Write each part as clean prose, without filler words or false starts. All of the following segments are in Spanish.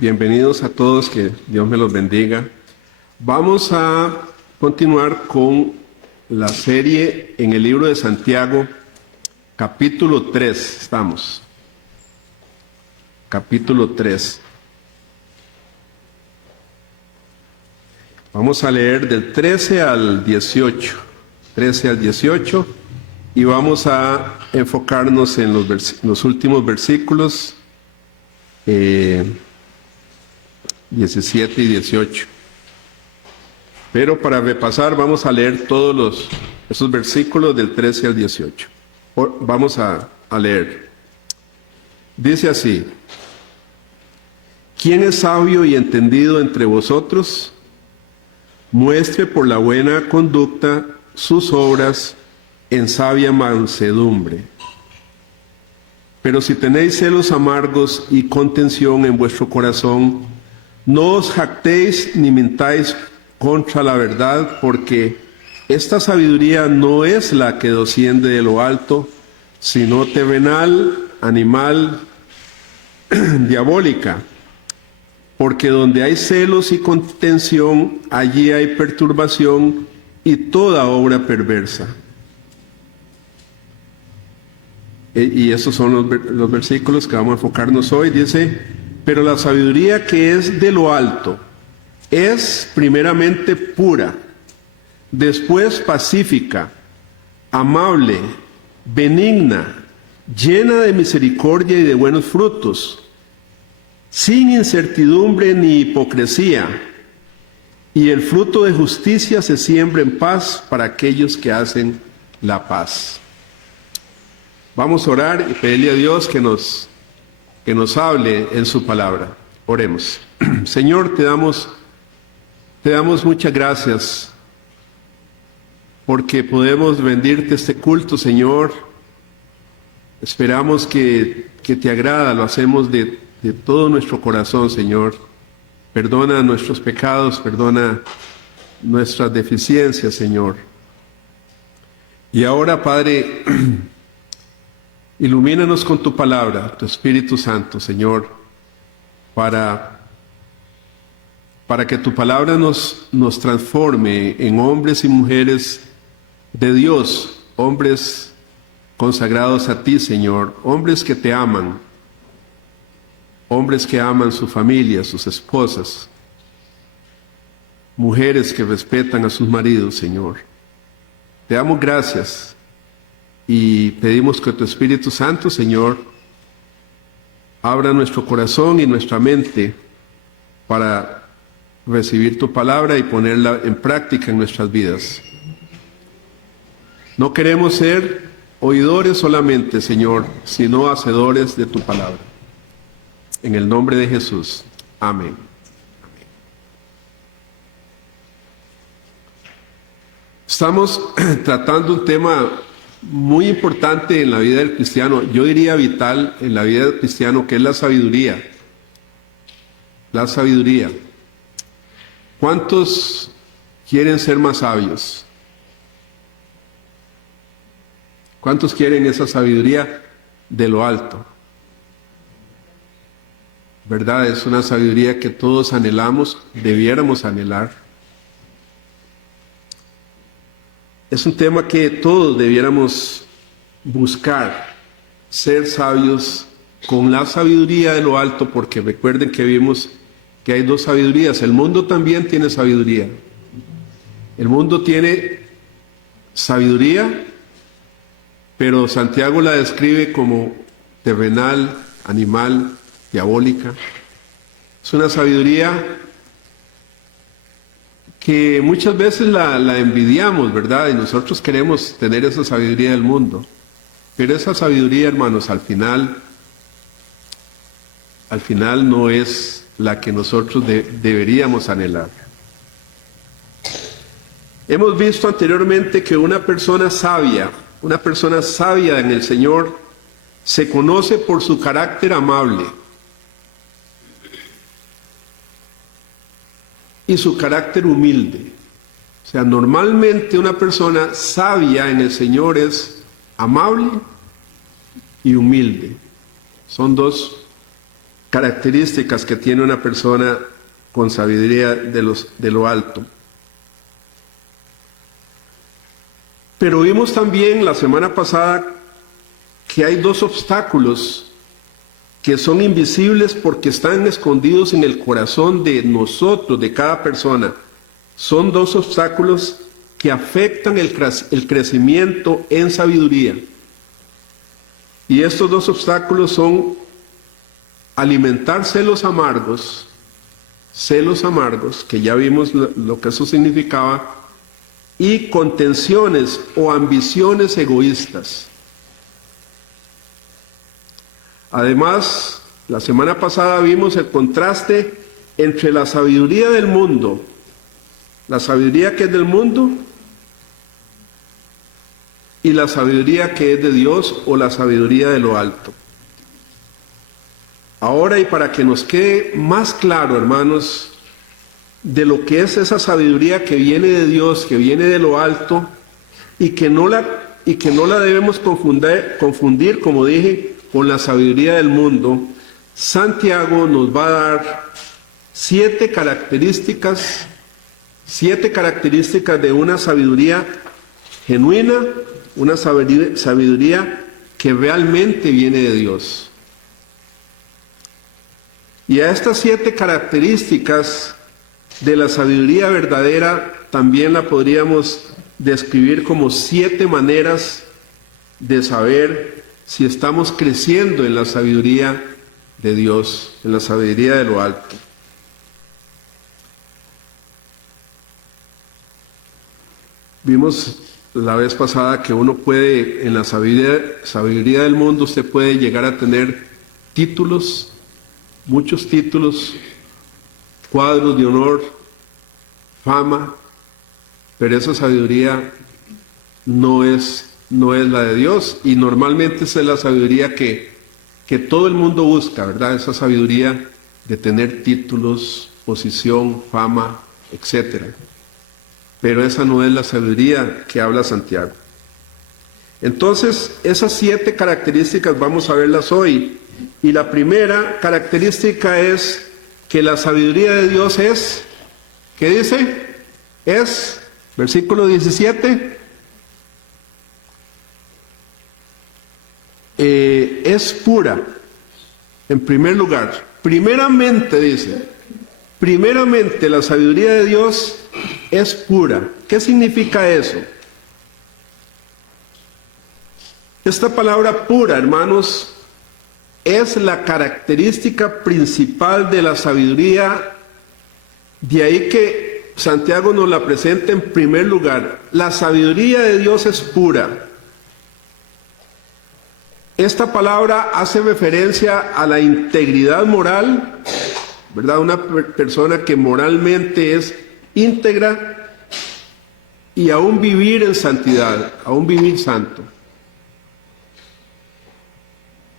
Bienvenidos a todos, que Dios me los bendiga. Vamos a continuar con la serie en el libro de Santiago, capítulo 3, estamos. Capítulo 3. Vamos a leer del 13 al 18. 13 al 18, y vamos a enfocarnos en los últimos versículos 17 y 18. Pero para repasar vamos a leer todos esos versículos del 13 al 18. Vamos a leer. Dice así: ¿Quién es sabio y entendido entre vosotros? Muestre por la buena conducta sus obras en sabia mansedumbre. Pero si tenéis celos amargos y contención en vuestro corazón, no os jactéis ni mintáis contra la verdad, porque esta sabiduría no es la que desciende de lo alto, sino terrenal, animal, diabólica. Porque donde hay celos y contención, allí hay perturbación y toda obra perversa. Y esos son los versículos que vamos a enfocarnos hoy. Dice: pero la sabiduría que es de lo alto es primeramente pura, después pacífica, amable, benigna, llena de misericordia y de buenos frutos, sin incertidumbre ni hipocresía, y el fruto de justicia se siembra en paz para aquellos que hacen la paz. Vamos a orar y pedirle a Dios que nos hable en su palabra. Oremos. Señor, te damos muchas gracias porque podemos rendirte este culto, Señor. Esperamos que te agrada, lo hacemos de todo nuestro corazón, Señor. Perdona nuestros pecados, perdona nuestras deficiencias, Señor. Y ahora, Padre, ilumínanos con tu palabra, tu Espíritu Santo, Señor, para que tu palabra nos transforme en hombres y mujeres de Dios, hombres consagrados a ti, Señor, hombres que te aman, hombres que aman su familia, sus esposas, mujeres que respetan a sus maridos, Señor. Te damos gracias y pedimos que tu Espíritu Santo, Señor, abra nuestro corazón y nuestra mente para recibir tu palabra y ponerla en práctica en nuestras vidas. No queremos ser oidores solamente, Señor, sino hacedores de tu palabra. En el nombre de Jesús. Amén. Estamos tratando un tema muy importante en la vida del cristiano, yo diría vital en la vida del cristiano, que es la sabiduría. La sabiduría. ¿Cuántos quieren ser más sabios? ¿Cuántos quieren esa sabiduría de lo alto? ¿Verdad? Es una sabiduría que todos anhelamos, debiéramos anhelar. Es un tema que todos debiéramos buscar, ser sabios con la sabiduría de lo alto, porque recuerden que vimos que hay dos sabidurías. El mundo también tiene sabiduría. El mundo tiene sabiduría, pero Santiago la describe como terrenal, animal, diabólica. Es una sabiduría que muchas veces la envidiamos, ¿verdad? Y nosotros queremos tener esa sabiduría del mundo. Pero esa sabiduría, hermanos, al final no es la que nosotros deberíamos anhelar. Hemos visto anteriormente que una persona sabia en el Señor, se conoce por su carácter amable y su carácter humilde. O sea, normalmente una persona sabia en el Señor es amable y humilde. Son dos características que tiene una persona con sabiduría de lo alto. Pero vimos también la semana pasada que hay dos obstáculos que son invisibles porque están escondidos en el corazón de nosotros, de cada persona. Son dos obstáculos que afectan el crecimiento en sabiduría. Y estos dos obstáculos son alimentar celos amargos, que ya vimos lo que eso significaba, y contenciones o ambiciones egoístas. Además, la semana pasada vimos el contraste entre la sabiduría del mundo, la sabiduría que es del mundo, y la sabiduría que es de Dios o la sabiduría de lo alto. Ahora, y para que nos quede más claro, hermanos, de lo que es esa sabiduría que viene de Dios, que viene de lo alto, y que no la debemos confundir, como dije, con la sabiduría del mundo, Santiago nos va a dar 7 características de una sabiduría genuina, una sabiduría que realmente viene de Dios. Y a estas 7 características de la sabiduría verdadera también la podríamos describir como 7 maneras de saber si estamos creciendo en la sabiduría de Dios, en la sabiduría de lo alto. Vimos la vez pasada que uno puede, en la sabiduría del mundo, usted puede llegar a tener títulos, muchos títulos, cuadros de honor, fama, pero esa sabiduría no es la de Dios, y normalmente esa es la sabiduría que todo el mundo busca, ¿verdad? Esa sabiduría de tener títulos, posición, fama, etc. Pero esa no es la sabiduría que habla Santiago. Entonces, esas 7 características vamos a verlas hoy. Y la primera característica es que la sabiduría de Dios es, ¿qué dice? Es, versículo 17, es pura, en primer lugar. Primeramente dice, primeramente la sabiduría de Dios es pura. ¿Qué significa eso? Esta palabra pura, hermanos, es la característica principal de la sabiduría. De ahí que Santiago nos la presenta en primer lugar. La sabiduría de Dios es pura. Esta palabra hace referencia a la integridad moral, ¿verdad? Una persona que moralmente es íntegra, y aún vivir en santidad, aún vivir santo.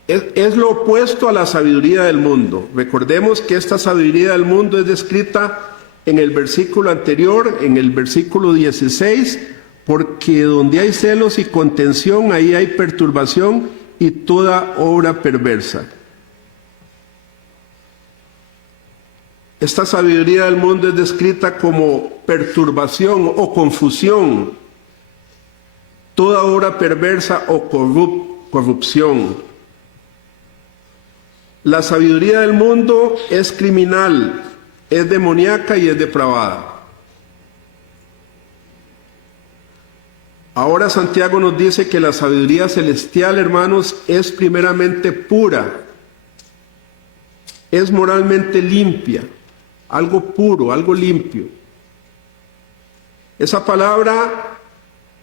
Es lo opuesto a la sabiduría del mundo. Recordemos que esta sabiduría del mundo es descrita en el versículo anterior, en el versículo 16, porque donde hay celos y contención, ahí hay perturbación y toda obra perversa. Esta sabiduría del mundo es descrita como perturbación o confusión, toda obra perversa o corrupción. La sabiduría del mundo es criminal, es demoníaca y es depravada. Ahora Santiago nos dice que la sabiduría celestial, hermanos, es primeramente pura, es moralmente limpia, algo puro, algo limpio. Esa palabra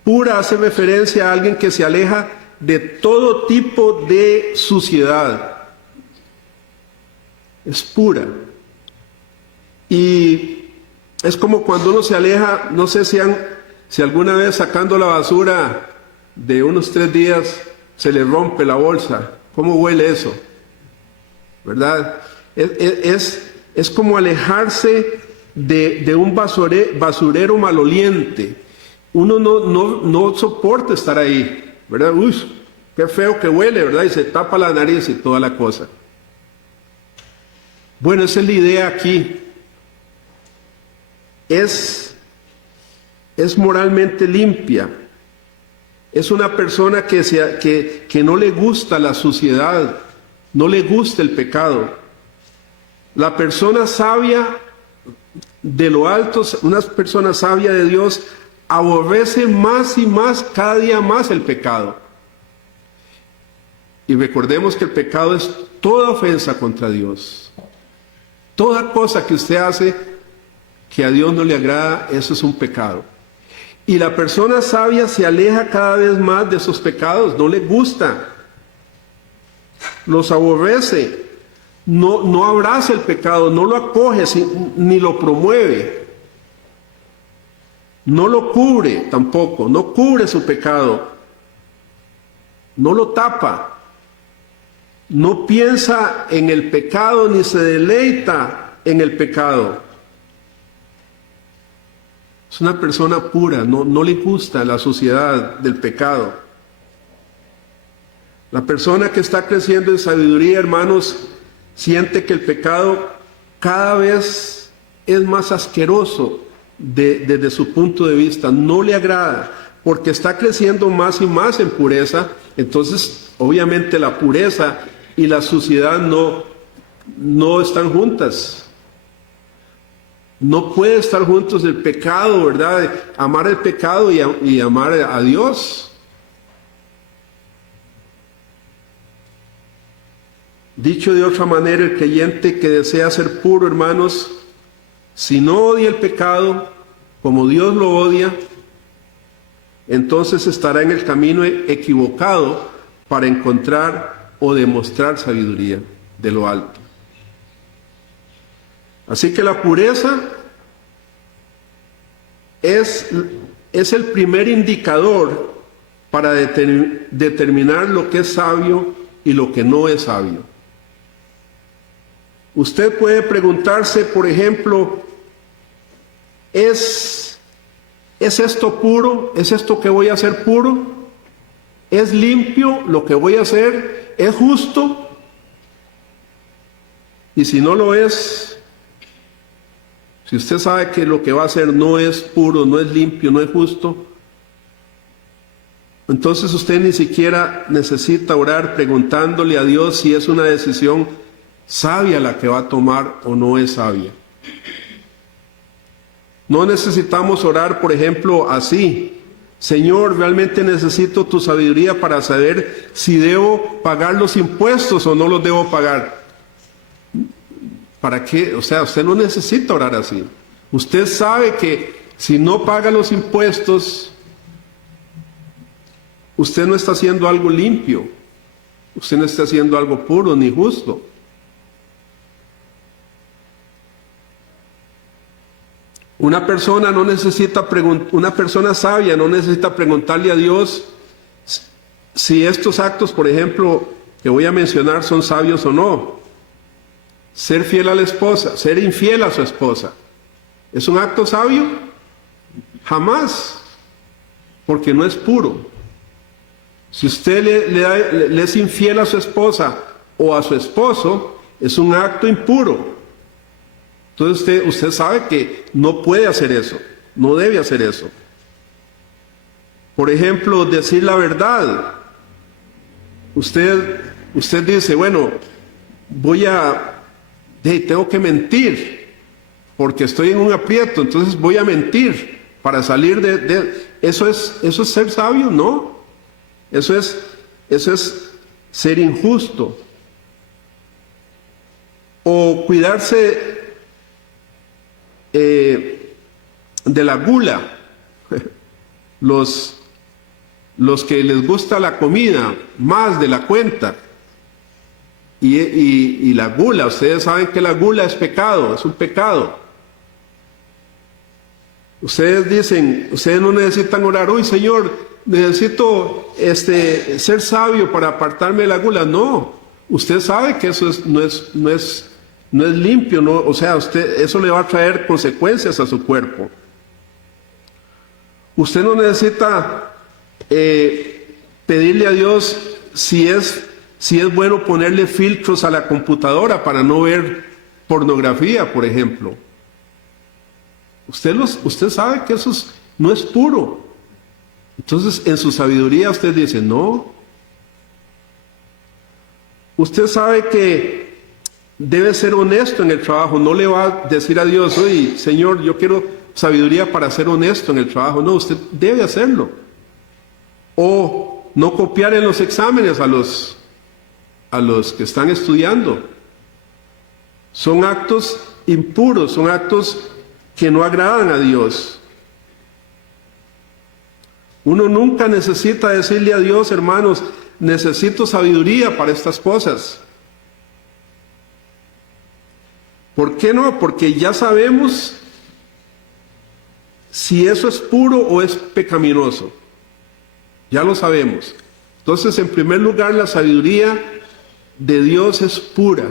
pura hace referencia a alguien que se aleja de todo tipo de suciedad. Es pura. Y es como cuando uno se aleja, no sé si alguna vez sacando la basura de unos 3 días se le rompe la bolsa. ¿Cómo huele eso? ¿Verdad? Es como alejarse de un basurero maloliente. Uno no soporta estar ahí, ¿verdad? Uy, qué feo que huele, ¿verdad? Y se tapa la nariz y toda la cosa. Bueno, esa es la idea aquí. Es moralmente limpia. Es una persona que no le gusta la suciedad, no le gusta el pecado. La persona sabia de lo alto, una persona sabia de Dios, aborrece más y más, cada día más el pecado. Y recordemos que el pecado es toda ofensa contra Dios. Toda cosa que usted hace que a Dios no le agrada, eso es un pecado. Y la persona sabia se aleja cada vez más de esos pecados, no le gusta, los aborrece, no abraza el pecado, no lo acoge ni lo promueve, no lo cubre tampoco, no cubre su pecado, no lo tapa, no piensa en el pecado ni se deleita en el pecado. Es una persona pura, no le gusta la suciedad del pecado. La persona que está creciendo en sabiduría, hermanos, siente que el pecado cada vez es más asqueroso desde su punto de vista, no le agrada, porque está creciendo más y más en pureza. Entonces, obviamente la pureza y la suciedad no están juntas. No puede estar juntos el pecado, ¿verdad? Amar el pecado y amar a Dios. Dicho de otra manera, el creyente que desea ser puro, hermanos, si no odia el pecado como Dios lo odia, entonces estará en el camino equivocado para encontrar o demostrar sabiduría de lo alto. Así que la pureza es el primer indicador para determinar lo que es sabio y lo que no es sabio. Usted puede preguntarse, por ejemplo, ¿es esto puro? ¿Es esto que voy a hacer puro? ¿Es limpio lo que voy a hacer? ¿Es justo? Y si no lo es, si usted sabe que lo que va a hacer no es puro, no es limpio, no es justo, entonces usted ni siquiera necesita orar preguntándole a Dios si es una decisión sabia la que va a tomar o no es sabia. No necesitamos orar, por ejemplo, así: Señor, realmente necesito tu sabiduría para saber si debo pagar los impuestos o no los debo pagar. ¿Para qué? O sea, usted no necesita orar así. Usted sabe que si no paga los impuestos, usted no está haciendo algo limpio. Usted no está haciendo algo puro ni justo. Una persona sabia no necesita preguntarle a Dios si estos actos, por ejemplo, que voy a mencionar, son sabios o no. Ser fiel a la esposa, ser infiel a su esposa, ¿es un acto sabio? Jamás, porque no es puro. Si usted le es infiel a su esposa o a su esposo, es un acto impuro. Entonces usted sabe que no puede hacer eso, no debe hacer eso. Por ejemplo, decir la verdad. Usted dice, bueno, tengo que mentir porque estoy en un aprieto, entonces voy a mentir para salir ¿Eso es ser sabio? No. Eso es ser injusto. O cuidarse de la gula. Los que les gusta la comida más de la cuenta. Y la gula, ustedes saben que la gula es pecado, es un pecado. Ustedes dicen, ustedes no necesitan orar, uy Señor, necesito ser sabio para apartarme de la gula. No, usted sabe que eso no es limpio, no, o sea, eso le va a traer consecuencias a su cuerpo. Usted no necesita pedirle a Dios si es bueno ponerle filtros a la computadora para no ver pornografía, por ejemplo. Usted sabe que eso no es puro. Entonces, en su sabiduría usted dice, no. Usted sabe que debe ser honesto en el trabajo. No le va a decir a Dios, oye, Señor, yo quiero sabiduría para ser honesto en el trabajo. No, usted debe hacerlo. O no copiar en los exámenes a los que están estudiando. Son actos impuros, son actos que no agradan a Dios. Uno nunca necesita decirle a Dios, hermanos, necesito sabiduría para estas cosas. ¿Por qué no? Porque ya sabemos si eso es puro o es pecaminoso. Ya lo sabemos. Entonces, en primer lugar, la sabiduría de Dios es pura.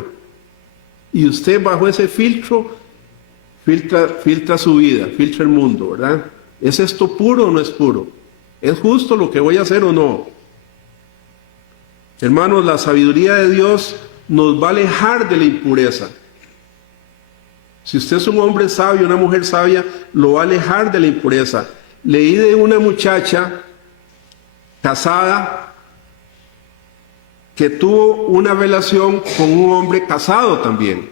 Y usted bajo ese filtro, filtra su vida, filtra el mundo, ¿verdad? ¿Es esto puro o no es puro? ¿Es justo lo que voy a hacer o no? Hermanos, la sabiduría de Dios nos va a alejar de la impureza. Si usted es un hombre sabio, una mujer sabia, lo va a alejar de la impureza. Leí de una muchacha casada que tuvo una relación con un hombre casado también.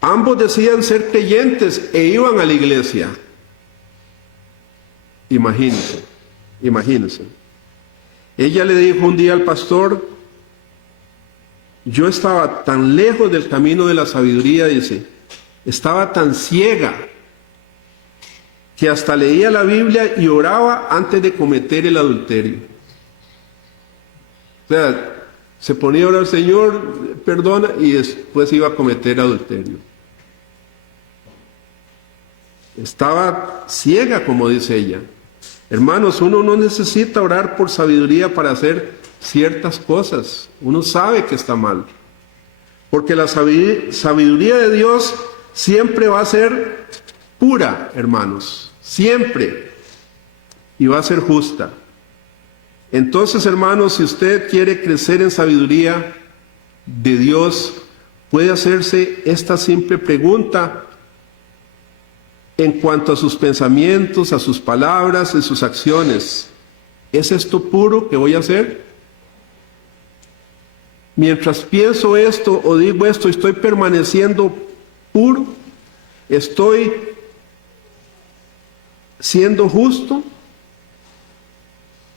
Ambos decían ser creyentes e iban a la iglesia. Imagínense. Ella le dijo un día al pastor, yo estaba tan lejos del camino de la sabiduría, dice, estaba tan ciega, que hasta leía la Biblia y oraba antes de cometer el adulterio. O sea, se ponía a orar, Señor, perdona, y después iba a cometer adulterio. Estaba ciega, como dice ella. Hermanos, uno no necesita orar por sabiduría para hacer ciertas cosas. Uno sabe que está mal. Porque la sabiduría de Dios siempre va a ser pura, hermanos. Siempre. Y va a ser justa. Entonces, hermanos, si usted quiere crecer en sabiduría de Dios, puede hacerse esta simple pregunta en cuanto a sus pensamientos, a sus palabras, a sus acciones. ¿Es esto puro que voy a hacer? Mientras pienso esto o digo esto, ¿estoy permaneciendo puro? ¿Estoy siendo justo?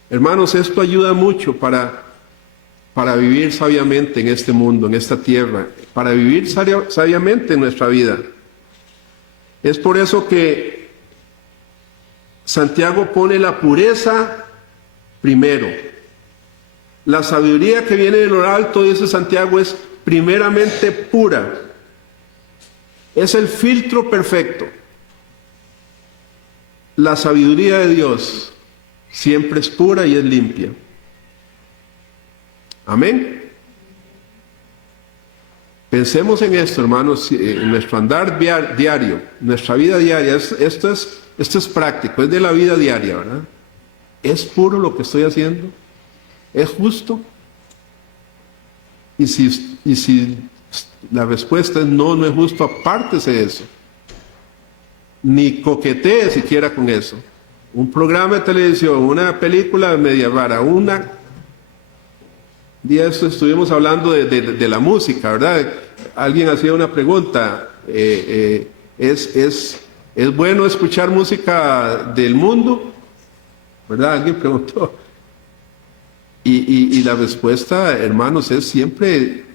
Hermanos, esto ayuda mucho para vivir sabiamente en este mundo, en esta tierra, para vivir sabiamente en nuestra vida. Es por eso que Santiago pone la pureza primero. La sabiduría que viene de lo alto, dice Santiago, es primeramente pura. Es el filtro perfecto. La sabiduría de Dios siempre es pura y es limpia. Amén. Pensemos en esto, hermanos, en nuestro andar diario, nuestra vida diaria. Esto es práctico, es de la vida diaria, ¿verdad? ¿Es puro lo que estoy haciendo? ¿Es justo? Y si la respuesta es no, no es justo, apártese de eso. Ni coquetee siquiera con eso. Un programa de televisión, una película media rara, día de esto estuvimos hablando de la música, ¿verdad? Alguien hacía una pregunta, ¿es bueno escuchar música del mundo? ¿Verdad? Alguien preguntó. Y la respuesta, hermanos, es siempre,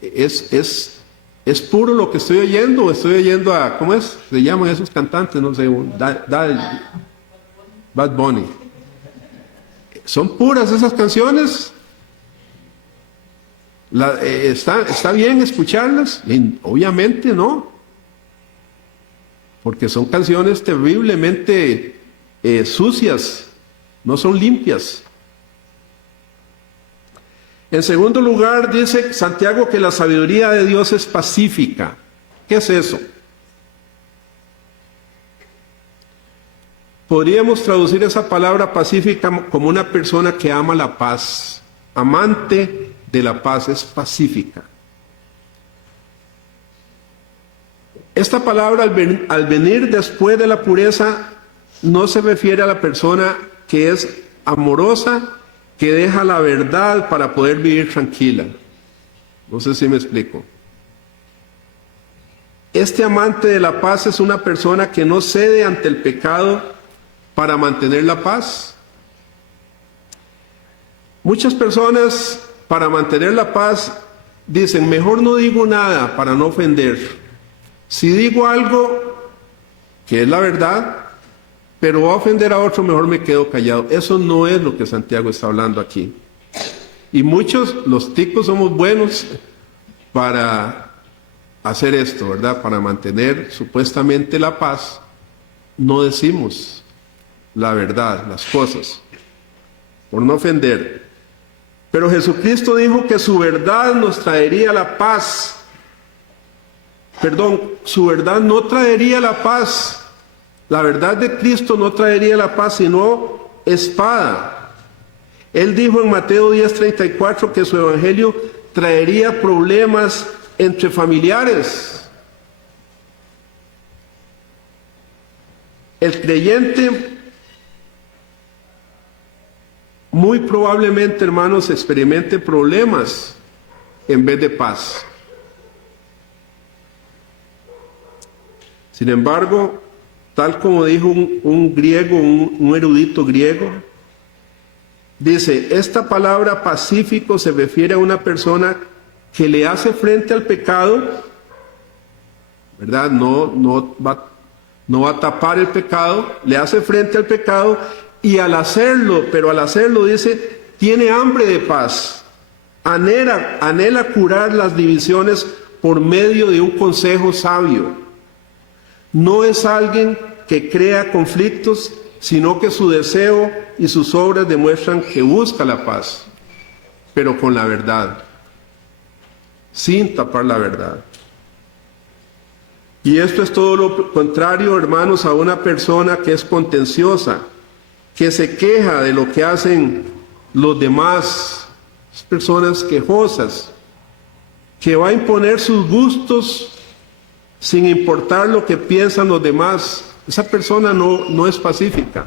¿es puro lo que estoy oyendo? ¿O estoy oyendo a, ¿cómo es? Se llaman esos cantantes, no sé, Bad Bunny. ¿Son puras esas canciones? ¿Está bien escucharlas? Obviamente no, porque son canciones terriblemente sucias, no son limpias. En segundo lugar, dice Santiago que la sabiduría de Dios es pacífica. ¿Qué es eso? Podríamos traducir esa palabra pacífica como una persona que ama la paz, amante de la paz es pacífica. Esta palabra al venir después de la pureza no se refiere a la persona que es amorosa, que deja la verdad para poder vivir tranquila. No sé si me explico. Este amante de la paz es una persona que no cede ante el pecado para mantener la paz. Muchas personas, para mantener la paz, dicen, mejor no digo nada para no ofender. Si digo algo que es la verdad, pero va a ofender a otro, mejor me quedo callado. Eso no es lo que Santiago está hablando aquí. Y muchos, los ticos, somos buenos para hacer esto, ¿verdad? Para mantener supuestamente la paz, no decimos la verdad, las cosas, por no ofender. Pero Jesucristo dijo que su verdad nos traería la paz. Perdón, su verdad no traería la paz. La verdad de Cristo no traería la paz, sino espada. Él dijo en Mateo 10:34 que su evangelio traería problemas entre familiares. El creyente muy probablemente, hermanos, experimente problemas en vez de paz. Sin embargo, tal como dijo un griego, un erudito griego, dice, esta palabra pacífico se refiere a una persona que le hace frente al pecado, ¿verdad? No va a tapar el pecado, le hace frente al pecado y al hacerlo dice, tiene hambre de paz, anhela curar las divisiones por medio de un consejo sabio. No es alguien que crea conflictos, sino que su deseo y sus obras demuestran que busca la paz, pero con la verdad, sin tapar la verdad. Y esto es todo lo contrario, hermanos, a una persona que es contenciosa, que se queja de lo que hacen los demás, personas quejosas, que va a imponer sus gustos sin importar lo que piensan los demás. Esa persona no es pacífica,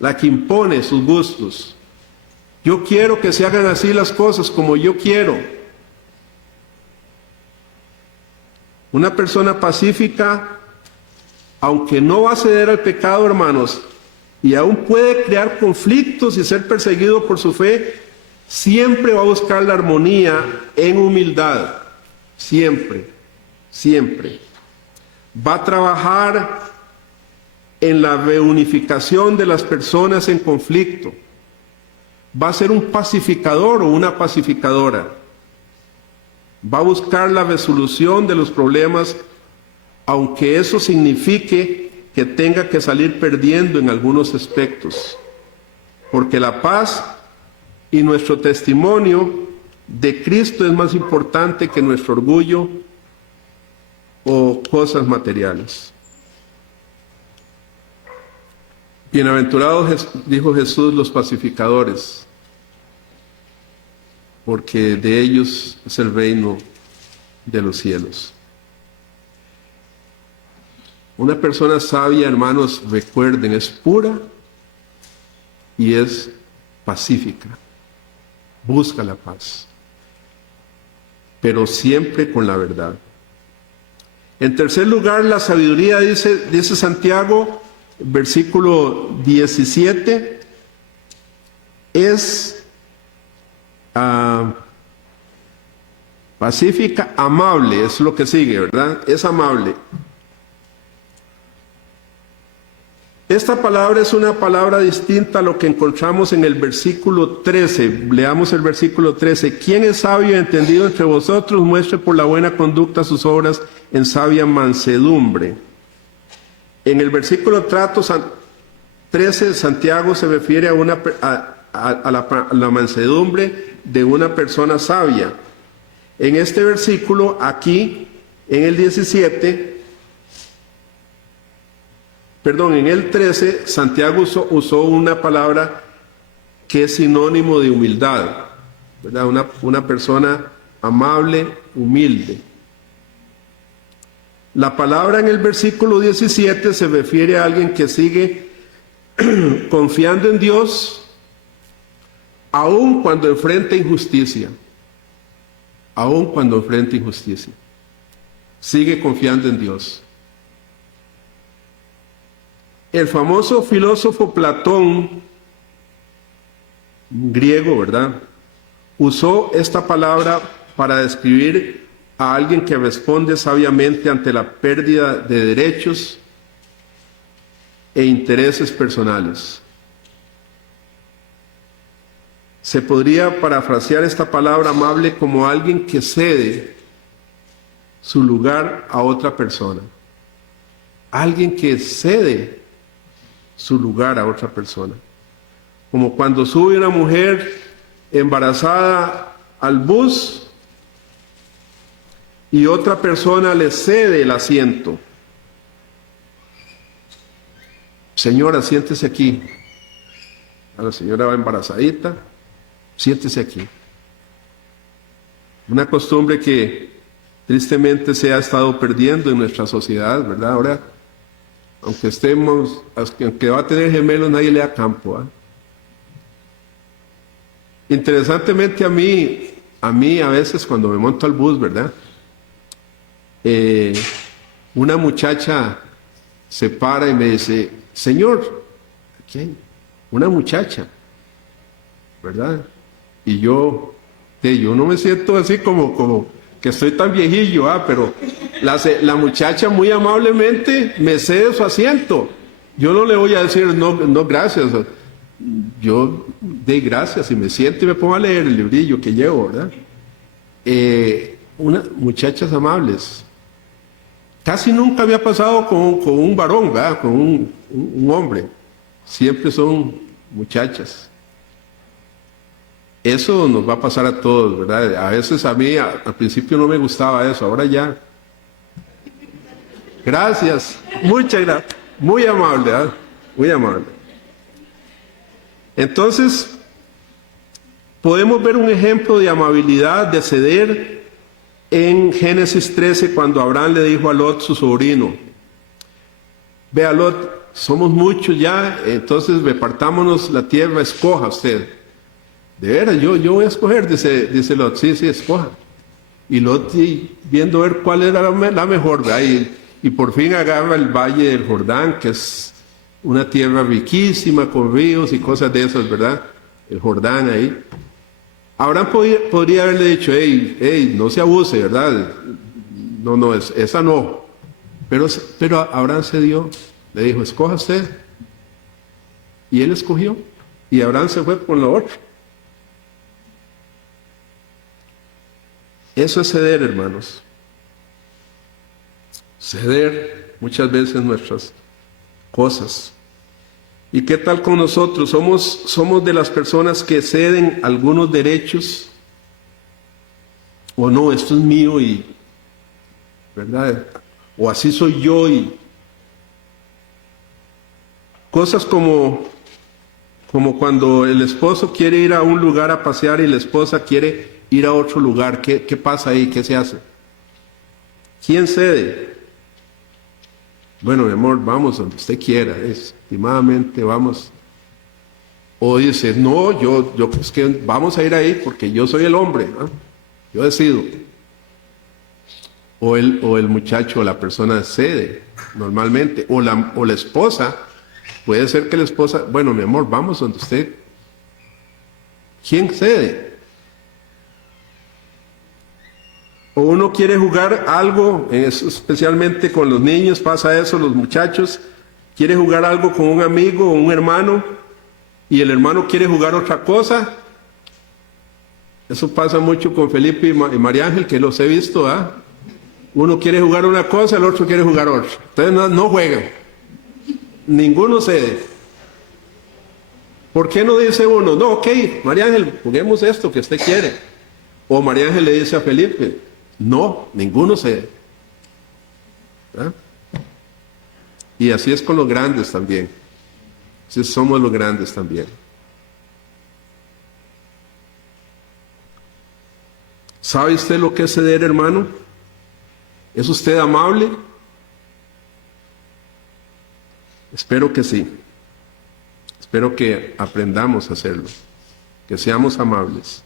la que impone sus gustos. Yo quiero que se hagan así las cosas como yo quiero. Una persona pacífica, aunque no va a ceder al pecado, hermanos, y aún puede crear conflictos y ser perseguido por su fe, siempre va a buscar la armonía en humildad. Siempre. Va a trabajar en la reunificación de las personas en conflicto. Va a ser un pacificador o una pacificadora. Va a buscar la resolución de los problemas, aunque eso signifique que tenga que salir perdiendo en algunos aspectos. Porque la paz y nuestro testimonio de Cristo es más importante que nuestro orgullo o cosas materiales. Bienaventurados, dijo Jesús, los pacificadores, porque de ellos es el reino de los cielos. Una persona sabia, hermanos, recuerden, es pura y es pacífica. Busca la paz, pero siempre con la verdad. En tercer lugar, la sabiduría, dice Santiago, versículo 17, es pacífica, amable, es lo que sigue, ¿verdad? Es amable. Esta palabra es una palabra distinta a lo que encontramos en el versículo 13. Leamos el versículo 13. ¿Quién es sabio y entendido entre vosotros? Muestre por la buena conducta sus obras en sabia mansedumbre. En el versículo 13, Santiago se refiere a la mansedumbre de una persona sabia. En este versículo, aquí, en el 13, Santiago usó una palabra que es sinónimo de humildad. ¿verdad? Una persona amable, humilde. La palabra en el versículo 17 se refiere a alguien que sigue confiando en Dios, aun cuando enfrenta injusticia. Aun cuando enfrenta injusticia. Sigue confiando en Dios. El famoso filósofo Platón, griego, ¿verdad?, usó esta palabra para describir a alguien que responde sabiamente ante la pérdida de derechos e intereses personales. Se podría parafrasear esta palabra amable como alguien que cede su lugar a otra persona. Alguien que cede su lugar a otra persona. Como cuando sube una mujer embarazada al bus y otra persona le cede el asiento. Señora, siéntese aquí. A la señora va embarazadita, siéntese aquí. Una costumbre que tristemente se ha estado perdiendo en nuestra sociedad, ¿verdad? Ahora, aunque va a tener gemelos, nadie le da campo, ¿eh? Interesantemente a mí a veces cuando me monto al bus, ¿verdad? Una muchacha se para y me dice, señor, aquí hay una muchacha, ¿verdad? Y yo no me siento así como que estoy tan viejillo, pero la muchacha muy amablemente me cede su asiento. Yo no le voy a decir no gracias. Yo doy gracias y me siento y me pongo a leer el librillo que llevo, ¿verdad? Muchachas amables. Casi nunca había pasado con un varón, ¿verdad? Con un hombre. Siempre son muchachas. Eso nos va a pasar a todos, ¿verdad? A veces a mí, al principio no me gustaba eso, ahora ya. Gracias, muchas gracias. Muy amable, ¿verdad? Muy amable. Entonces, podemos ver un ejemplo de amabilidad, de ceder en Génesis 13, cuando Abraham le dijo a Lot, su sobrino, vea Lot, somos muchos ya, entonces repartámonos la tierra, escoja usted. De veras, yo voy a escoger, dice Lot, sí, escoja. Y Lot, viendo ver cuál era la mejor, ¿verdad? Y por fin agarra el valle del Jordán, que es una tierra riquísima, con ríos y cosas de esas, ¿verdad? El Jordán ahí. Abraham podría haberle dicho, no se abuse, ¿verdad? No, esa no. Pero Abraham cedió, le dijo, escoja usted. Y él escogió. Y Abraham se fue con lo otro. Eso es ceder, hermanos. Ceder muchas veces nuestras cosas. ¿Y qué tal con nosotros? ¿Somos de las personas que ceden algunos derechos? O no, esto es mío y, ¿verdad? O así soy yo y cosas como cuando el esposo quiere ir a un lugar a pasear y la esposa quiere ir a otro lugar. ¿Qué pasa ahí? ¿Qué se hace? ¿Quién cede? Bueno, mi amor, vamos donde usted quiera, estimadamente vamos. O dice, no, yo es que vamos a ir ahí porque yo soy el hombre, ¿no? Yo decido. O el muchacho o la persona cede, normalmente. O la esposa, puede ser que la esposa, bueno, mi amor, vamos donde usted. ¿Quién cede? O uno quiere jugar algo, especialmente con los niños, pasa eso, los muchachos, quiere jugar algo con un amigo o un hermano, y el hermano quiere jugar otra cosa. Eso pasa mucho con Felipe y María Ángel, que los he visto, ¿ah? Uno quiere jugar una cosa, el otro quiere jugar otra. Entonces no juegan. Ninguno cede. ¿Por qué no dice uno, no, ok, María Ángel, juguemos esto que usted quiere? O María Ángel le dice a Felipe, no, ninguno cede. ¿Ah? Y así es con los grandes también. Así somos los grandes también. ¿Sabe usted lo que es ceder, hermano? ¿Es usted amable? Espero que sí. Espero que aprendamos a hacerlo, que seamos amables.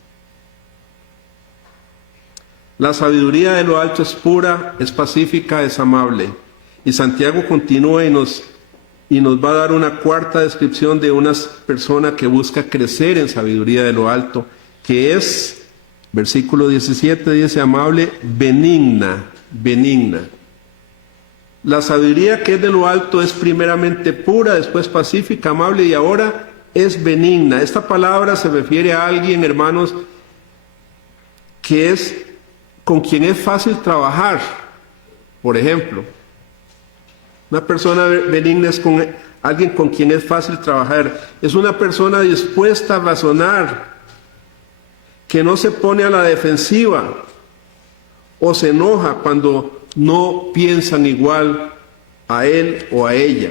La sabiduría de lo alto es pura, es pacífica, es amable. Y Santiago continúa y nos va a dar una cuarta descripción de una persona que busca crecer en sabiduría de lo alto, que es, versículo 17 dice, amable, benigna, benigna. La sabiduría que es de lo alto es primeramente pura, después pacífica, amable y ahora es benigna. Esta palabra se refiere a alguien, hermanos, que es con quien es fácil trabajar. Por ejemplo, una persona benigna es con alguien con quien es fácil trabajar. Es una persona dispuesta a razonar, que no se pone a la defensiva o se enoja cuando no piensan igual a él o a ella.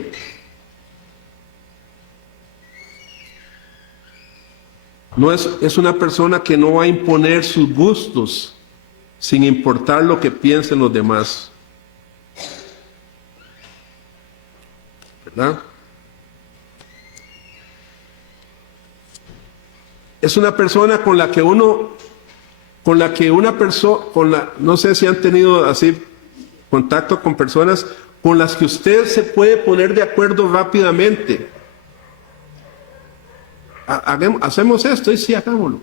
No es una persona que no va a imponer sus gustos sin importar lo que piensen los demás. ¿Verdad? Es una persona con la que una persona, no sé si han tenido así contacto con personas con las que usted se puede poner de acuerdo rápidamente. Hacemos esto y sí, hagámoslo.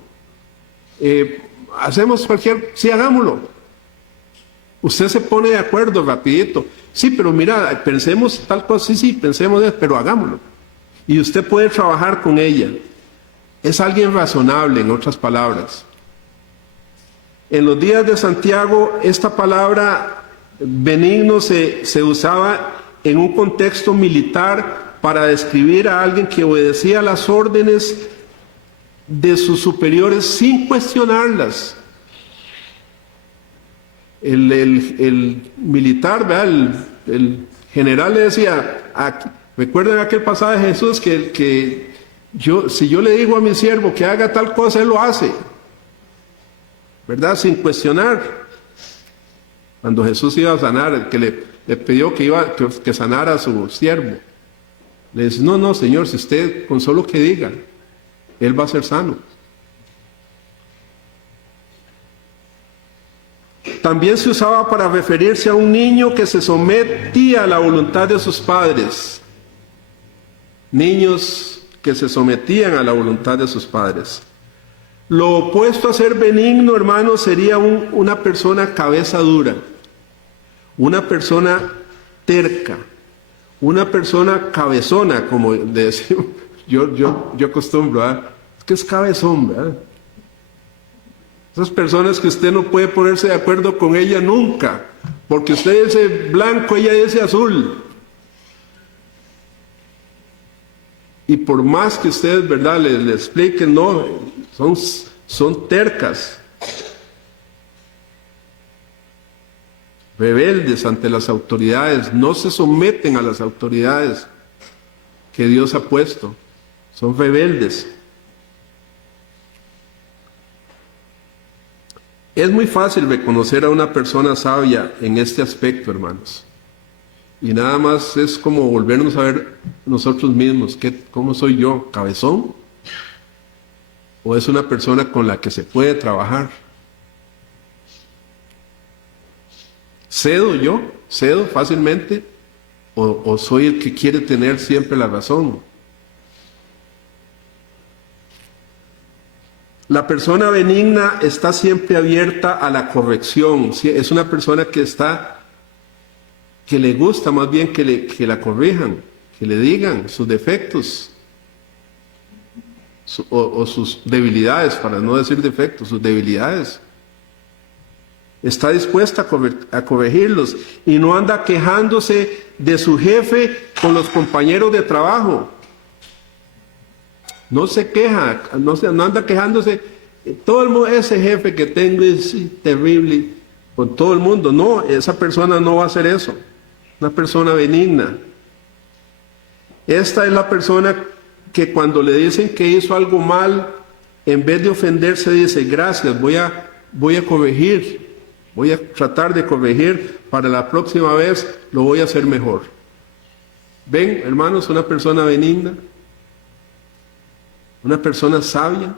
Hacemos sí, hagámoslo. Usted se pone de acuerdo rapidito. Sí, pero mira, pensemos tal cosa, sí, pensemos eso, pero hagámoslo. Y usted puede trabajar con ella. Es alguien razonable, en otras palabras. En los días de Santiago, esta palabra benigno se usaba en un contexto militar para describir a alguien que obedecía las órdenes de sus superiores sin cuestionarlas. El militar, ¿verdad? El general le decía, ¿recuerdan aquel pasaje de Jesús que si yo le digo a mi siervo que haga tal cosa, él lo hace? ¿Verdad? Sin cuestionar. Cuando Jesús iba a sanar, que le pidió que sanara a su siervo, le dice, no, Señor, si usted con solo que diga, él va a ser sano. También se usaba para referirse a un niño que se sometía a la voluntad de sus padres. Niños que se sometían a la voluntad de sus padres. Lo opuesto a ser benigno, hermano, sería una persona cabeza dura, una persona terca, una persona cabezona, como decimos. Yo acostumbro, ¿verdad? Es que es cabezón, ¿verdad? Esas personas que usted no puede ponerse de acuerdo con ella nunca, porque usted dice blanco, ella dice azul. Y por más que ustedes, ¿verdad?, le expliquen, no, son tercas, rebeldes ante las autoridades, no se someten a las autoridades que Dios ha puesto, son rebeldes. Es muy fácil reconocer a una persona sabia en este aspecto, hermanos. Y nada más es como volvernos a ver nosotros mismos. ¿Cómo soy yo? ¿Cabezón? ¿O es una persona con la que se puede trabajar? ¿Cedo fácilmente? ¿O soy el que quiere tener siempre la razón? La persona benigna está siempre abierta a la corrección. Es una persona que le gusta más bien que la corrijan, que le digan sus defectos o sus debilidades, para no decir defectos, sus debilidades. Está dispuesta a corregirlos y no anda quejándose de su jefe con los compañeros de trabajo. No se queja, no anda quejándose. Todo el mundo, ese jefe que tengo es terrible con todo el mundo. No, esa persona no va a hacer eso. Una persona benigna. Esta es la persona que cuando le dicen que hizo algo mal, en vez de ofenderse dice, gracias, voy voy a corregir, voy a tratar de corregir, para la próxima vez lo voy a hacer mejor. ¿Ven, hermanos, una persona benigna? Una persona sabia.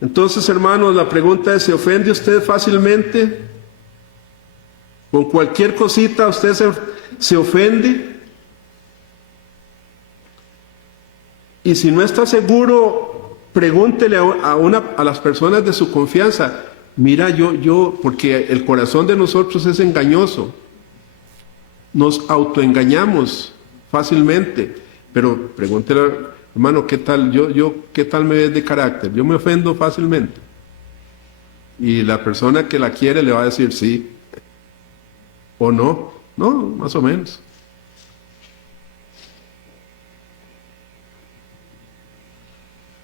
Entonces, hermanos, la pregunta es, ¿se ofende usted fácilmente? ¿Con cualquier cosita usted se ofende? Y si no está seguro, pregúntele a las personas de su confianza. Mira, porque el corazón de nosotros es engañoso. Nos autoengañamos fácilmente. Pero pregúntele, hermano, ¿qué tal? ¿Qué tal me ves de carácter? Yo me ofendo fácilmente. Y la persona que la quiere le va a decir sí. ¿O no? No, más o menos.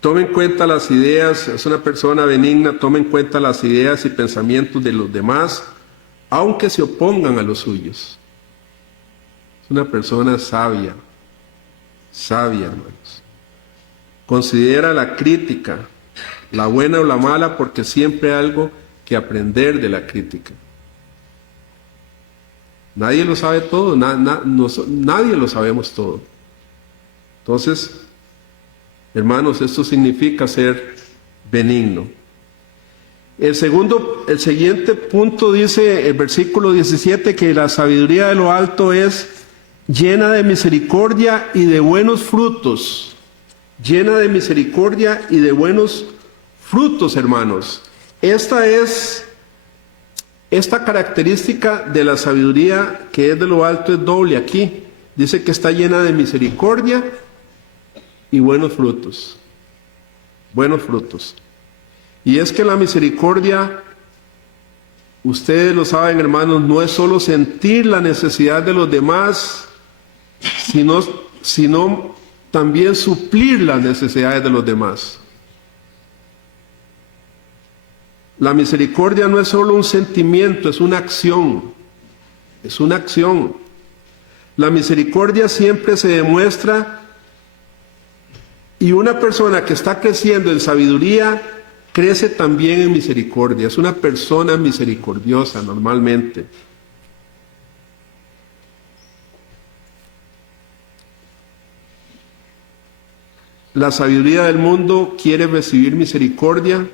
Tome en cuenta las ideas, es una persona benigna, tome en cuenta las ideas y pensamientos de los demás, aunque se opongan a los suyos. Es una persona sabia, hermanos. Considera la crítica, la buena o la mala, porque siempre hay algo que aprender de la crítica. Nadie lo sabe todo, nadie lo sabemos todo. Entonces, hermanos, esto significa ser benigno. El siguiente punto dice, el versículo 17, que la sabiduría de lo alto es llena de misericordia y de buenos frutos. Llena de misericordia y de buenos frutos, hermanos. Esta característica de la sabiduría que es de lo alto es doble aquí. Dice que está llena de misericordia y buenos frutos. Buenos frutos. Y es que la misericordia, ustedes lo saben, hermanos, no es solo sentir la necesidad de los demás, sino también suplir las necesidades de los demás. La misericordia no es solo un sentimiento, es una acción. Es una acción. La misericordia siempre se demuestra, y una persona que está creciendo en sabiduría crece también en misericordia. Es una persona misericordiosa normalmente. La sabiduría del mundo quiere recibir misericordia,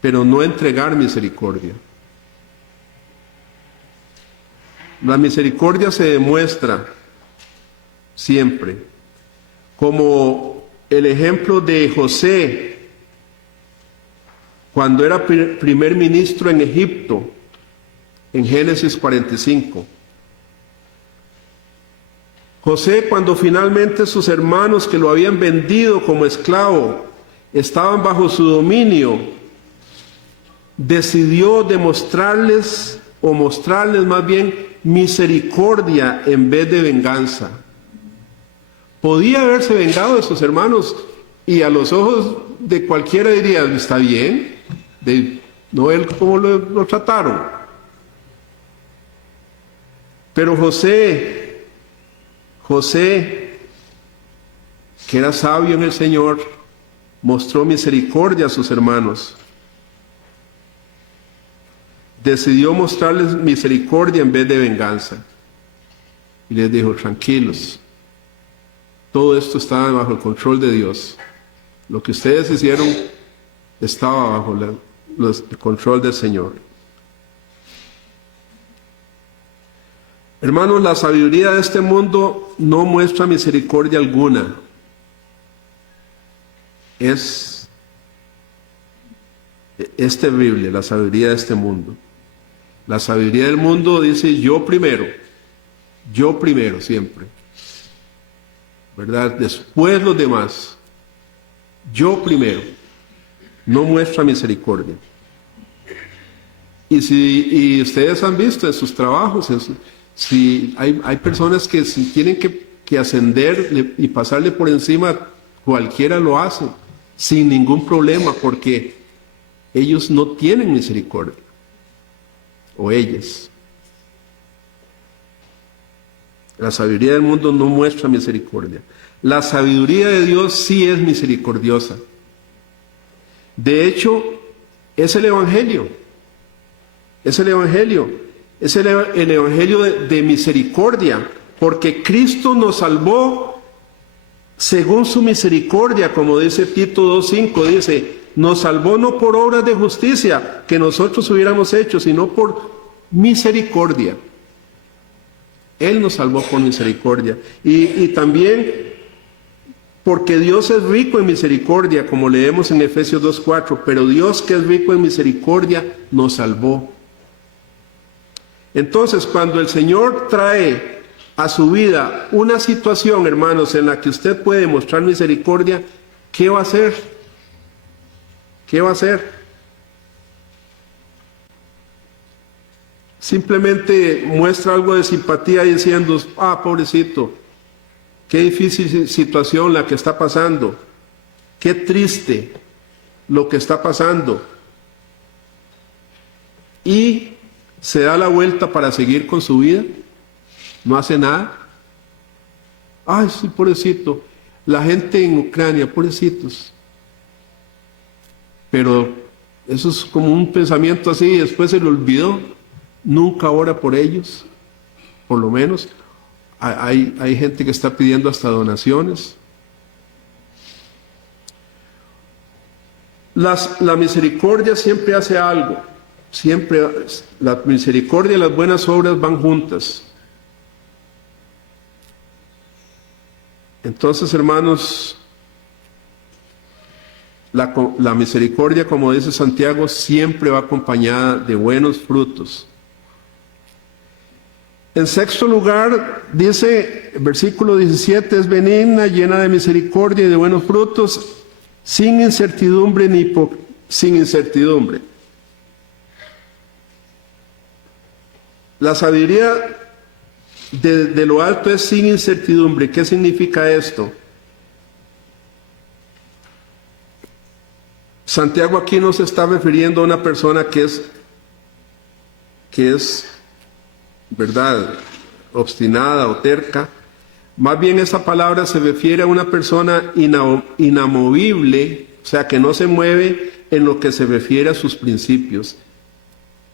pero no entregar misericordia. La misericordia se demuestra siempre, como el ejemplo de José, cuando era primer ministro en Egipto, en Génesis 45. José, cuando finalmente sus hermanos que lo habían vendido como esclavo estaban bajo su dominio, decidió mostrarles más bien misericordia en vez de venganza. Podía haberse vengado de sus hermanos y a los ojos de cualquiera diría, está bien, no ver cómo lo trataron. Pero José, que era sabio en el Señor, mostró misericordia a sus hermanos. Decidió mostrarles misericordia en vez de venganza. Y les dijo, tranquilos, todo esto estaba bajo el control de Dios. Lo que ustedes hicieron estaba bajo el control del Señor. Hermanos, la sabiduría de este mundo no muestra misericordia alguna. Es terrible la sabiduría de este mundo. La sabiduría del mundo dice yo primero siempre, ¿verdad? Después los demás, yo primero, no muestra misericordia. Y ustedes han visto en sus trabajos, si hay personas que si tienen que ascender y pasarle por encima, cualquiera lo hace, sin ningún problema, porque ellos no tienen misericordia, o ellas. La sabiduría del mundo no muestra misericordia. La sabiduría de Dios sí es misericordiosa. De hecho, es el Evangelio. Es el Evangelio. Es el Evangelio de misericordia. Porque Cristo nos salvó según su misericordia, como dice Tito 2:5, dice, nos salvó no por obras de justicia que nosotros hubiéramos hecho, sino por misericordia. Él nos salvó por misericordia. Y también porque Dios es rico en misericordia, como leemos en Efesios 2:4, pero Dios, que es rico en misericordia, nos salvó. Entonces, cuando el Señor trae a su vida una situación, hermanos, en la que usted puede mostrar misericordia, ¿qué va a hacer? ¿Qué va a hacer? Simplemente muestra algo de simpatía diciendo, pobrecito, qué difícil situación la que está pasando, qué triste lo que está pasando. Y se da la vuelta para seguir con su vida, no hace nada. Ay, sí, pobrecito, la gente en Ucrania, pobrecitos. Pero eso es como un pensamiento así, y después se le olvidó. Nunca ora por ellos, por lo menos. Hay gente que está pidiendo hasta donaciones. La misericordia siempre hace algo. Siempre la misericordia y las buenas obras van juntas. Entonces, hermanos, la misericordia, como dice Santiago, siempre va acompañada de buenos frutos. En sexto lugar, dice el versículo 17, es benigna, llena de misericordia y de buenos frutos, sin incertidumbre sin incertidumbre. La sabiduría de lo alto es sin incertidumbre. ¿Qué significa esto? Santiago aquí no se está refiriendo a una persona que es ¿verdad?, obstinada o terca. Más bien esa palabra se refiere a una persona inamovible, o sea, que no se mueve en lo que se refiere a sus principios.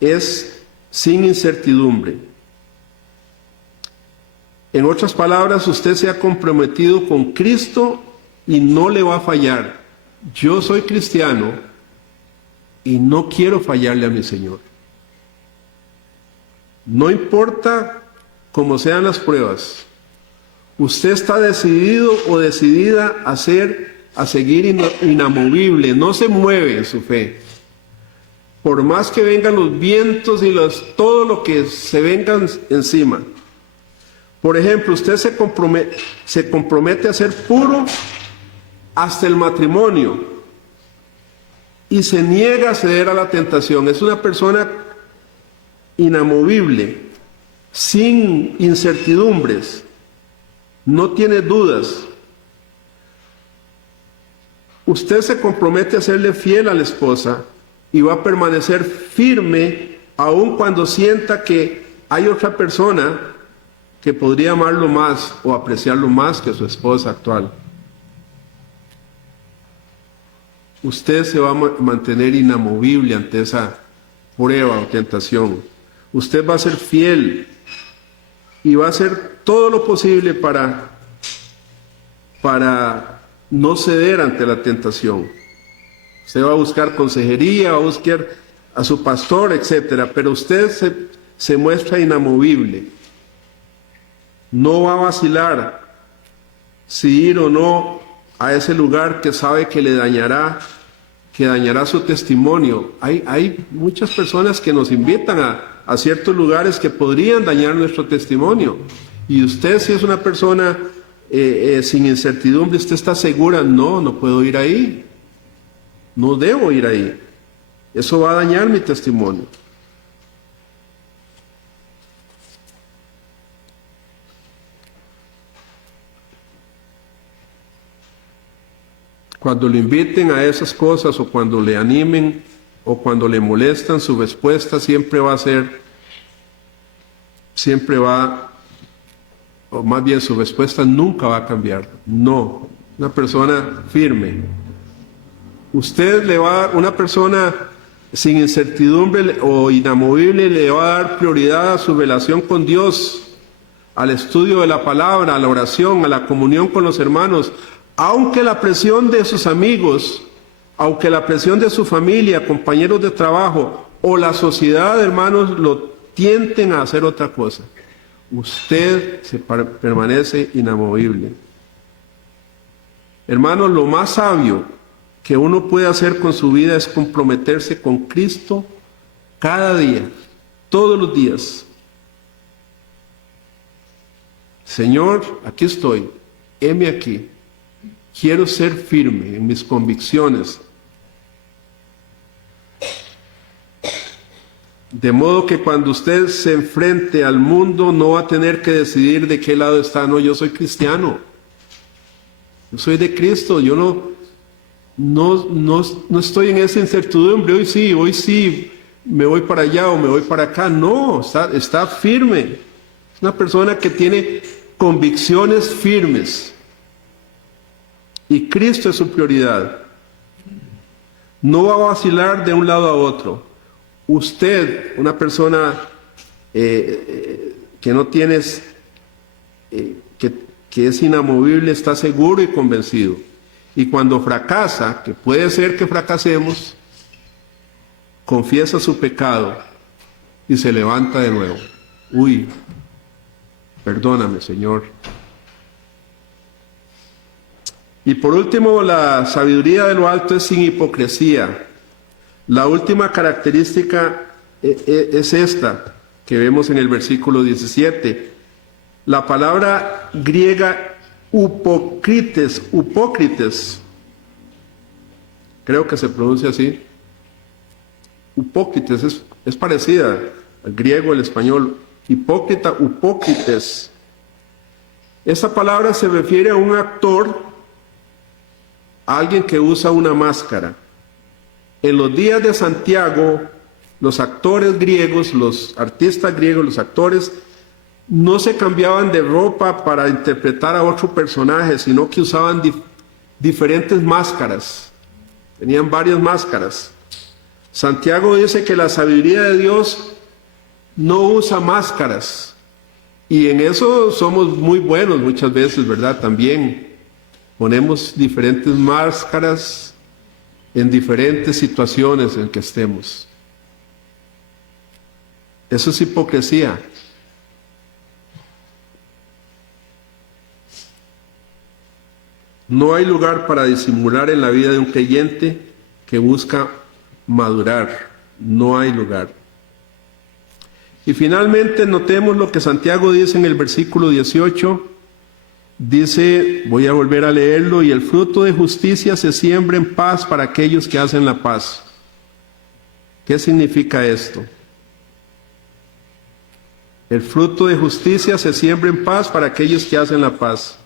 Es sin incertidumbre. En otras palabras, usted se ha comprometido con Cristo y no le va a fallar. Yo soy cristiano y no quiero fallarle a mi Señor. No importa cómo sean las pruebas, usted está decidido o decidida a seguir inamovible, no se mueve en su fe. Por más que vengan los vientos y todo lo que se vengan encima. Por ejemplo, usted se compromete a ser puro hasta el matrimonio y se niega a ceder a la tentación. Es una persona inamovible, sin incertidumbres, no tiene dudas. Usted se compromete a serle fiel a la esposa y va a permanecer firme aun cuando sienta que hay otra persona que podría amarlo más o apreciarlo más que su esposa actual. Usted se va a mantener inamovible ante esa prueba o tentación. Usted va a ser fiel y va a hacer todo lo posible para no ceder ante la tentación. Usted va a buscar consejería, va a buscar a su pastor, etcétera, pero usted se muestra inamovible. No va a vacilar si ir o no a ese lugar que sabe que le dañará, que dañará su testimonio. Hay muchas personas que nos invitan a ciertos lugares que podrían dañar nuestro testimonio. Y usted, si es una persona sin incertidumbre, usted está segura, no puedo ir ahí. No debo ir ahí. Eso va a dañar mi testimonio. Cuando le inviten a esas cosas o cuando le animen o cuando le molestan, su respuesta siempre va, o más bien su respuesta nunca va a cambiar. No, una persona firme. Usted le va a dar, una persona sin incertidumbre o inamovible le va a dar prioridad a su relación con Dios, al estudio de la palabra, a la oración, a la comunión con los hermanos, aunque la presión de sus amigos, aunque la presión de su familia, compañeros de trabajo o la sociedad, hermanos, lo tienten a hacer otra cosa. Usted permanece inamovible. Hermanos, lo más sabio que uno puede hacer con su vida es comprometerse con Cristo cada día, todos los días. Señor, aquí estoy, heme aquí. Quiero ser firme en mis convicciones. De modo que cuando usted se enfrente al mundo no va a tener que decidir de qué lado está. No, yo soy cristiano. Yo soy de Cristo. Yo no estoy en esa incertidumbre. Hoy sí, me voy para allá o me voy para acá. No, está firme. Es una persona que tiene convicciones firmes. Y Cristo es su prioridad. No va a vacilar de un lado a otro. Usted, una persona que no tiene, que es inamovible, está seguro y convencido. Y cuando fracasa, que puede ser que fracasemos, confiesa su pecado y se levanta de nuevo. Uy, perdóname, Señor. Y por último, la sabiduría de lo alto es sin hipocresía. La última característica es esta, que vemos en el versículo 17. La palabra griega hipócrites, creo que se pronuncia así. Hipócrites es parecida al griego, al español. Hipócrita, hipócrites. Esa palabra se refiere a un actor, a alguien que usa una máscara. En los días de Santiago, los actores griegos, los artistas griegos, los actores, no se cambiaban de ropa para interpretar a otro personaje, sino que usaban diferentes máscaras. Tenían varias máscaras. Santiago dice que la sabiduría de Dios no usa máscaras. Y en eso somos muy buenos muchas veces, ¿verdad? También ponemos diferentes máscaras en diferentes situaciones en que estemos. Eso es hipocresía. No hay lugar para disimular en la vida de un creyente que busca madurar. No hay lugar. Y finalmente notemos lo que Santiago dice en el versículo 18. Dice, voy a volver a leerlo, y el fruto de justicia se siembra en paz para aquellos que hacen la paz. ¿Qué significa esto? El fruto de justicia se siembra en paz para aquellos que hacen la paz.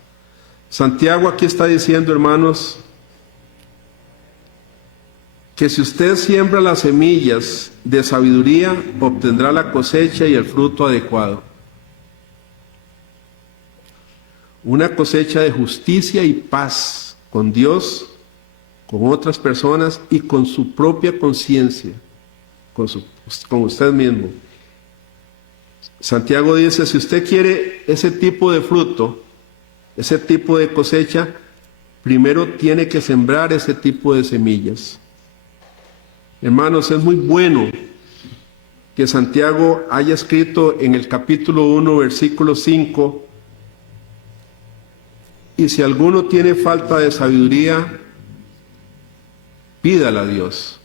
Santiago aquí está diciendo, hermanos, que si usted siembra las semillas de sabiduría, obtendrá la cosecha y el fruto adecuado. Una cosecha de justicia y paz con Dios, con otras personas y con su propia conciencia, con usted mismo. Santiago dice, si usted quiere ese tipo de fruto, ese tipo de cosecha, primero tiene que sembrar ese tipo de semillas. Hermanos, es muy bueno que Santiago haya escrito en el capítulo 1, versículo 5, y si alguno tiene falta de sabiduría, pídala a Dios.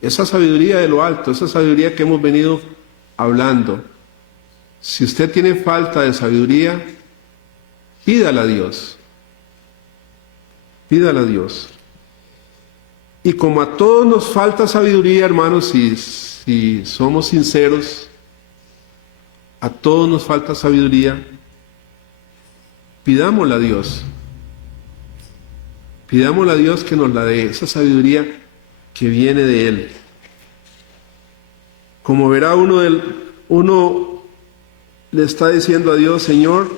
Esa sabiduría de lo alto, esa sabiduría que hemos venido hablando. Si usted tiene falta de sabiduría, pídala a Dios. Pídala a Dios. Y como a todos nos falta sabiduría, hermanos, si somos sinceros, a todos nos falta sabiduría, pidámosla a Dios. Pidámosle a Dios que nos la dé, esa sabiduría que viene de Él. Como verá, uno le está diciendo a Dios, Señor,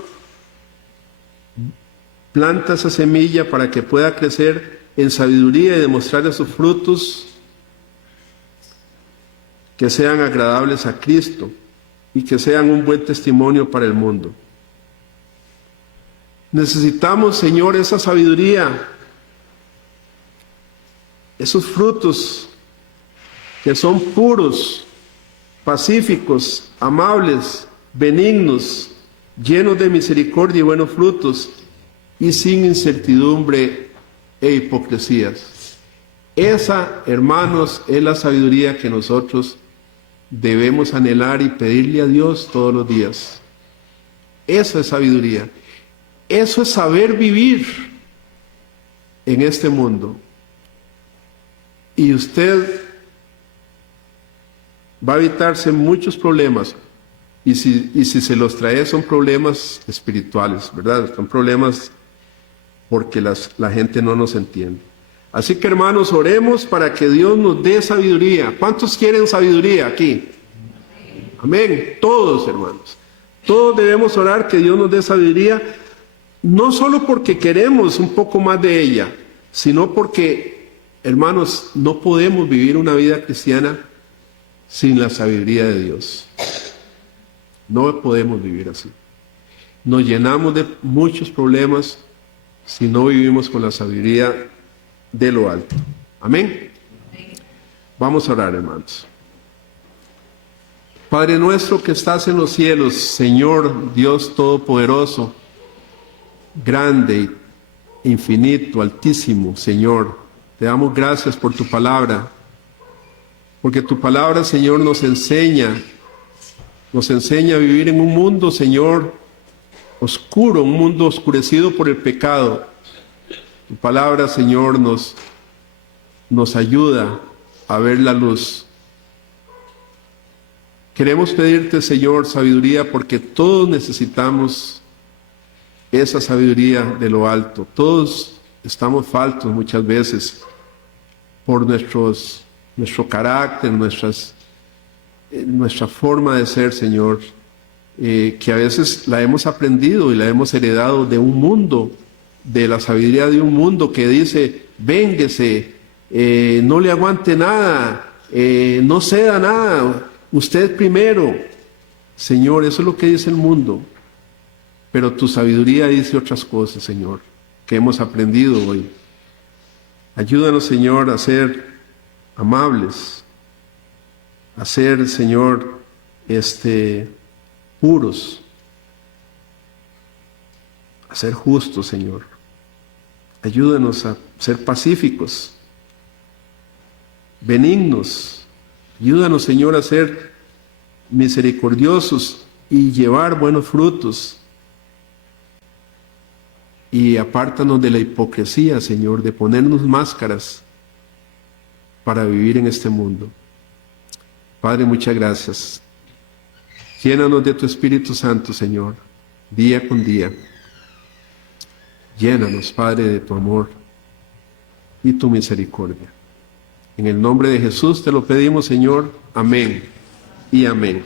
planta esa semilla para que pueda crecer en sabiduría y demostrar esos frutos que sean agradables a Cristo y que sean un buen testimonio para el mundo. Necesitamos, Señor, esa sabiduría, esos frutos que son puros, pacíficos, amables, benignos, llenos de misericordia y buenos frutos, y sin incertidumbre e hipocresías. Esa, hermanos, es la sabiduría que nosotros debemos anhelar y pedirle a Dios todos los días. Esa es sabiduría. Eso es saber vivir en este mundo. Y usted va a evitarse muchos problemas. Y si se los trae, son problemas espirituales, ¿verdad? Son problemas porque la gente no nos entiende. Así que, hermanos, oremos para que Dios nos dé sabiduría. ¿Cuántos quieren sabiduría aquí? Amén. Todos, hermanos. Todos debemos orar que Dios nos dé sabiduría, no solo porque queremos un poco más de ella, sino porque, hermanos, no podemos vivir una vida cristiana sin la sabiduría de Dios. No podemos vivir así. Nos llenamos de muchos problemas si no vivimos con la sabiduría de lo alto. Amén. Vamos a orar, hermanos. Padre nuestro que estás en los cielos, Señor Dios Todopoderoso, grande, infinito, altísimo, Señor, te damos gracias por tu palabra, porque tu palabra, Señor, nos enseña a vivir en un mundo, Señor, oscuro, un mundo oscurecido por el pecado. Tu palabra, Señor, nos ayuda a ver la luz. Queremos pedirte, Señor, sabiduría, porque todos necesitamos esa sabiduría de lo alto. Todos estamos faltos muchas veces por nuestro carácter, nuestra forma de ser, Señor, que a veces la hemos aprendido y la hemos heredado de un mundo, de la sabiduría de un mundo que dice, vénguese, no le aguante nada, no ceda nada, usted primero. Señor, eso es lo que dice el mundo, pero tu sabiduría dice otras cosas, Señor, que hemos aprendido hoy. Ayúdanos, Señor, a ser amables, a ser, Señor, puros, a ser justos, Señor. Ayúdanos a ser pacíficos, benignos. Ayúdanos, Señor, a ser misericordiosos y llevar buenos frutos. Y apártanos de la hipocresía, Señor, de ponernos máscaras para vivir en este mundo. Padre, muchas gracias. Llénanos de tu Espíritu Santo, Señor, día con día. Llénanos, Padre, de tu amor y tu misericordia. En el nombre de Jesús te lo pedimos, Señor. Amén y amén.